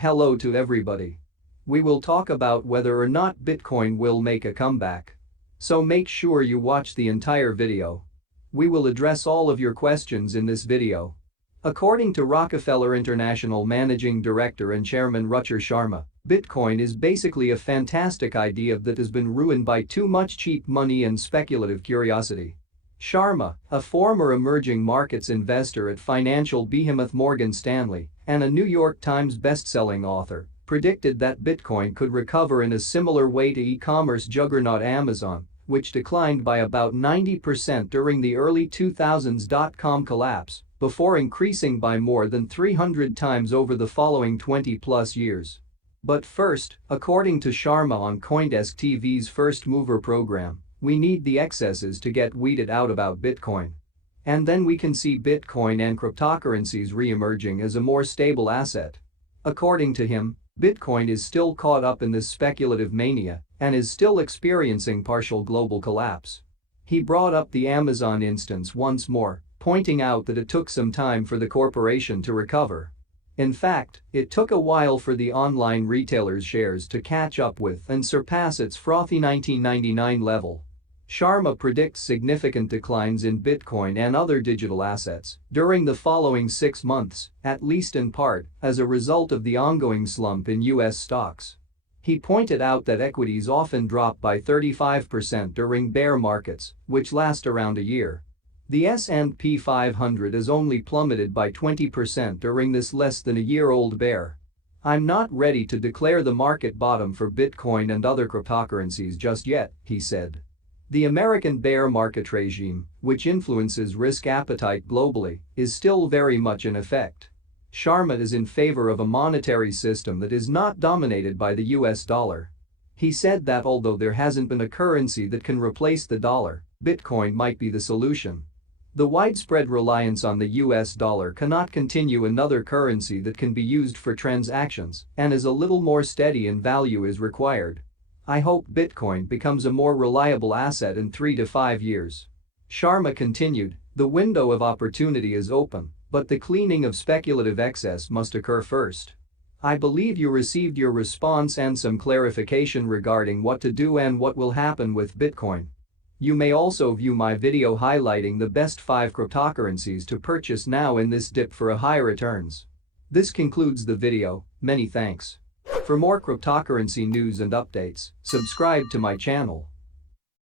Hello to everybody. We will talk about whether or not Bitcoin will make a comeback. So make sure you watch the entire video. We will address all of your questions in this video. According to Rockefeller International Managing Director and Chairman Ruchir Sharma, Bitcoin is basically a fantastic idea that has been ruined by too much cheap money and speculative curiosity. Sharma, a former emerging markets investor at financial behemoth Morgan Stanley and a New York Times best-selling author, predicted that Bitcoin could recover in a similar way to e-commerce juggernaut Amazon, which declined by about 90% during the early 2000s dot-com collapse, before increasing by more than 300 times over the following 20-plus years. But first, according to Sharma on CoinDesk TV's First Mover program, we need the excesses to get weeded out about Bitcoin. And then we can see Bitcoin and cryptocurrencies re-emerging as a more stable asset. According to him, Bitcoin is still caught up in this speculative mania and is still experiencing partial global collapse. He brought up the Amazon instance once more, pointing out that it took some time for the corporation to recover. In fact, it took a while for the online retailer's shares to catch up with and surpass its frothy 1999 level. Sharma predicts significant declines in Bitcoin and other digital assets during the following 6 months, at least in part, as a result of the ongoing slump in US stocks. He pointed out that equities often drop by 35% during bear markets, which last around a year. The S&P 500 has only plummeted by 20% during this less than a year-old bear. I'm not ready to declare the market bottom for Bitcoin and other cryptocurrencies just yet, he said. The American bear market regime, which influences risk appetite globally, is still very much in effect. Sharma is in favor of a monetary system that is not dominated by the US dollar. He said that although there hasn't been a currency that can replace the dollar, Bitcoin might be the solution. The widespread reliance on the US dollar cannot continue. Another currency that can be used for transactions and is a little more steady in value is required. I hope Bitcoin becomes a more reliable asset in 3 to 5 years. Sharma continued, the window of opportunity is open, but the cleaning of speculative excess must occur first. I believe you received your response and some clarification regarding what to do and what will happen with Bitcoin. You may also view my video highlighting the best 5 cryptocurrencies to purchase now in this dip for a high returns. This concludes the video, many thanks. For more cryptocurrency news and updates, subscribe to my channel.